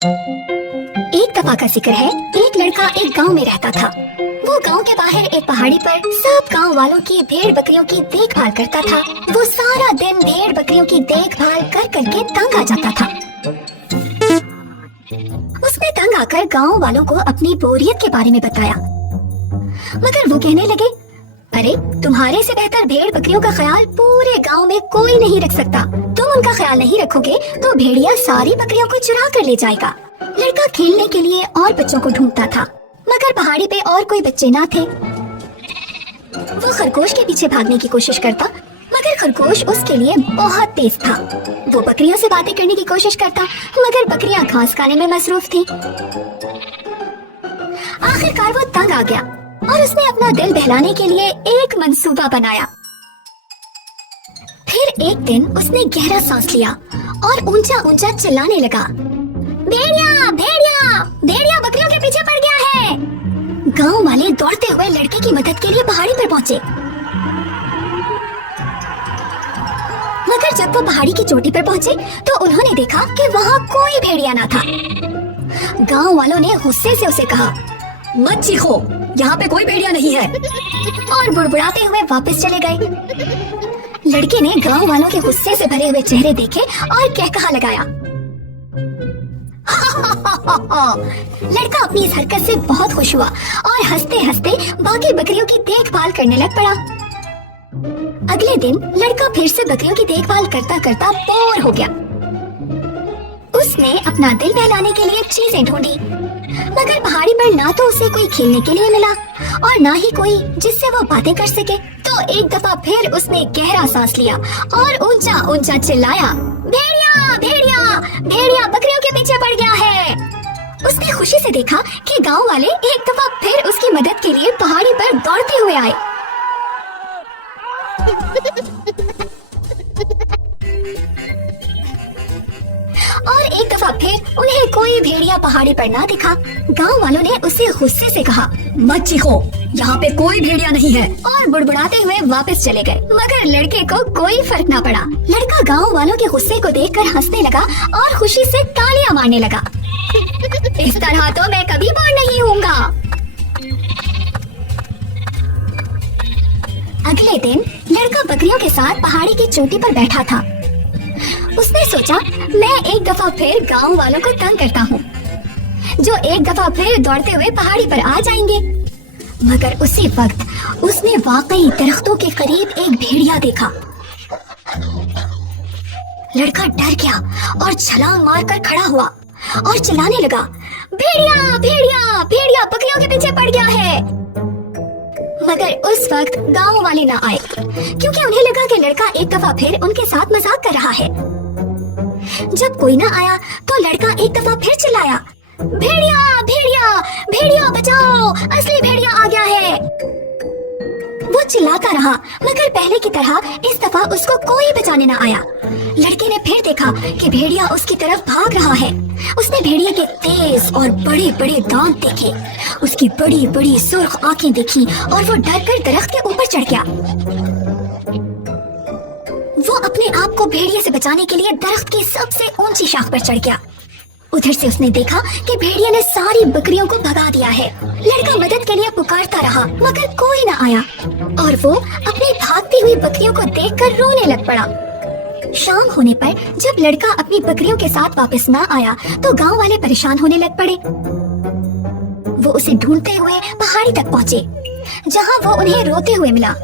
एक दफा का जिक्र है, एक लड़का एक गांव में रहता था। वो गांव के बाहर एक पहाड़ी पर सब गांव वालों की भेड़ बकरियों की देखभाल करता था। वो सारा दिन भेड़ बकरियों की देखभाल कर करके तंग आ जाता था। उसने तंग आकर गांव वालों को अपनी बोरियत के बारे में बताया, मगर वो कहने लगे, अरे तुम्हारे से बेहतर भेड़ बकरियों का ख्याल पूरे गांव में कोई नहीं रख सकता। तुम उनका ख्याल नहीं रखोगे तो भेड़िया सारी बकरियों को चुरा कर ले जाएगा। लड़का खेलने के लिए और बच्चों को ढूंढता था, मगर पहाड़ी पे और कोई बच्चे ना थे। वो खरगोश के पीछे भागने की कोशिश करता, मगर खरगोश उसके लिए बहुत तेज था। वो बकरियों से बातें करने की कोशिश करता, मगर बकरियां घास खाने में मसरूफ थी। आखिरकार वो तंग आ गया और उसने अपना दिल बहलाने के लिए एक मंसूबा बनाया। फिर एक दिन उसने गहरा सांस लिया और ऊंचा ऊंचा चिल्लाने लगा, भेड़िया भेड़िया भेड़िया बकरियों के पीछे पड़ गया है। गांव वाले दौड़ते हुए लड़के की मदद के लिए पहाड़ी पर पहुंचे, मगर जब वो पहाड़ी की चोटी पर पहुंचे तो उन्होंने देखा कि वहाँ कोई भेड़िया ना था। गांव वालों ने गुस्से से उसे कहा, मत चीखो, यहाँ पे कोई भेड़िया नहीं है, और बुड़बुड़ाते हुए वापस चले गए। लड़के ने गांव वालों के गुस्से से भरे हुए चेहरे देखे और कहकहा लगाया। लड़का अपनी इस हरकत से बहुत खुश हुआ और हंसते हंसते बाकी बकरियों की देखभाल करने लग पड़ा। अगले दिन लड़का फिर से बकरियों की देखभाल करता करता बोर हो गया। उसने अपना दिल बहलाने के लिए चीजें ढूंढी, मगर पहाड़ी पर ना तो उसे कोई खेलने के लिए मिला और ना ही कोई जिससे वो बातें कर सके। तो एक दफा फिर उसने गहरा सांस लिया और ऊंचा ऊंचा चिल्लाया, भेड़िया भेड़िया भेड़िया बकरियों के पीछे पड़ गया है। उसने खुशी से देखा कि गांव वाले एक दफा फिर उसकी मदद के लिए पहाड़ी पर दौड़ते हुए आए। और एक दफा फिर उन्हें कोई भेड़िया पहाड़ी पर ना दिखा। गांव वालों ने उसे गुस्से से कहा, मत चीखो, यहाँ पे कोई भेड़िया नहीं है, और बुड़बुड़ाते हुए वापस चले गए। मगर लड़के को कोई फर्क ना पड़ा। लड़का गांव वालों के गुस्से को देखकर हंसने लगा और खुशी से तालियां मारने लगा। इस तरह तो मैं कभी बोर नहीं होऊंगा। अगले दिन लड़का बकरियों के साथ पहाड़ी की चोटी पर बैठा था। उसने सोचा, मैं एक दफा फिर गांव वालों को तंग करता हूँ, जो एक दफा फिर दौड़ते हुए पहाड़ी पर आ जाएंगे। मगर उसी वक्त उसने वाकई दरख्तों के करीब एक भेड़िया देखा। लड़का डर गया और छलांग मारकर खड़ा हुआ और चिल्लाने लगा, भेड़िया भेड़िया भेड़िया बकरियों के पीछे पड़ गया है। मगर उस वक्त गांव वाले ना आए, क्योंकि उन्हें लगा कि लड़का एक दफा फिर उनके साथ मजाक कर रहा है। जब कोई ना आया तो लड़का एक दफा फिर चिल्लाया, भेड़िया भेड़िया भेड़िया बचाओ, असली भेड़िया आ गया है। वो चिल्लाता रहा, मगर पहले की तरह इस दफा उसको कोई बचाने ना आया। लड़के ने फिर देखा कि भेड़िया उसकी तरफ भाग रहा है। उसने भेड़िया के तेज और बड़े बड़े दांत देखे, उसकी बड़ी बड़ी सुर्ख आंखें देखी और वो डर कर दरख्त के ऊपर चढ़ गया। वो अपने आप को भेड़िए से बचाने के लिए दरख्त की सबसे ऊंची शाख पर चढ़ गया। उधर से उसने देखा कि भेड़िया ने सारी बकरियों को भगा दिया है। लड़का मदद के लिए पुकारता रहा, मगर कोई ना आया और वो अपनी भागती हुई बकरियों को देखकर रोने लग पड़ा। शाम होने पर जब लड़का अपनी बकरियों के साथ वापस ना आया तो गांव वाले परेशान होने लग पड़े। वो उसे ढूंढते हुए पहाड़ी तक पहुँचे, जहाँ वो उन्हें रोते हुए मिला।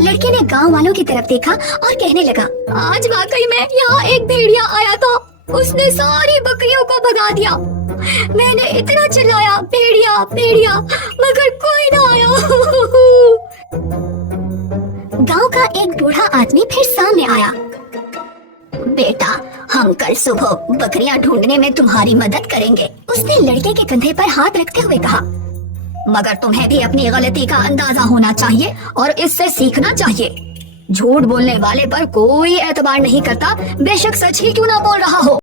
लड़के ने गांव वालों की तरफ देखा और कहने लगा, आज वाकई में यहाँ एक भेड़िया आया था, उसने सारी बकरियों को भगा दिया। मैंने इतना चिल्लाया, भेड़िया भेड़िया, मगर कोई ना आया। गांव का एक बूढ़ा आदमी फिर सामने आया। बेटा, हम कल सुबह बकरियां ढूंढने में तुम्हारी मदद करेंगे, उसने लड़के के कंधे पर हाथ रखते हुए कहा। मगर तुम्हें भी अपनी गलती का अंदाजा होना चाहिए और इससे सीखना चाहिए। झूठ बोलने वाले पर कोई एतबार नहीं करता, बेशक सच ही क्यों ना बोल रहा हो।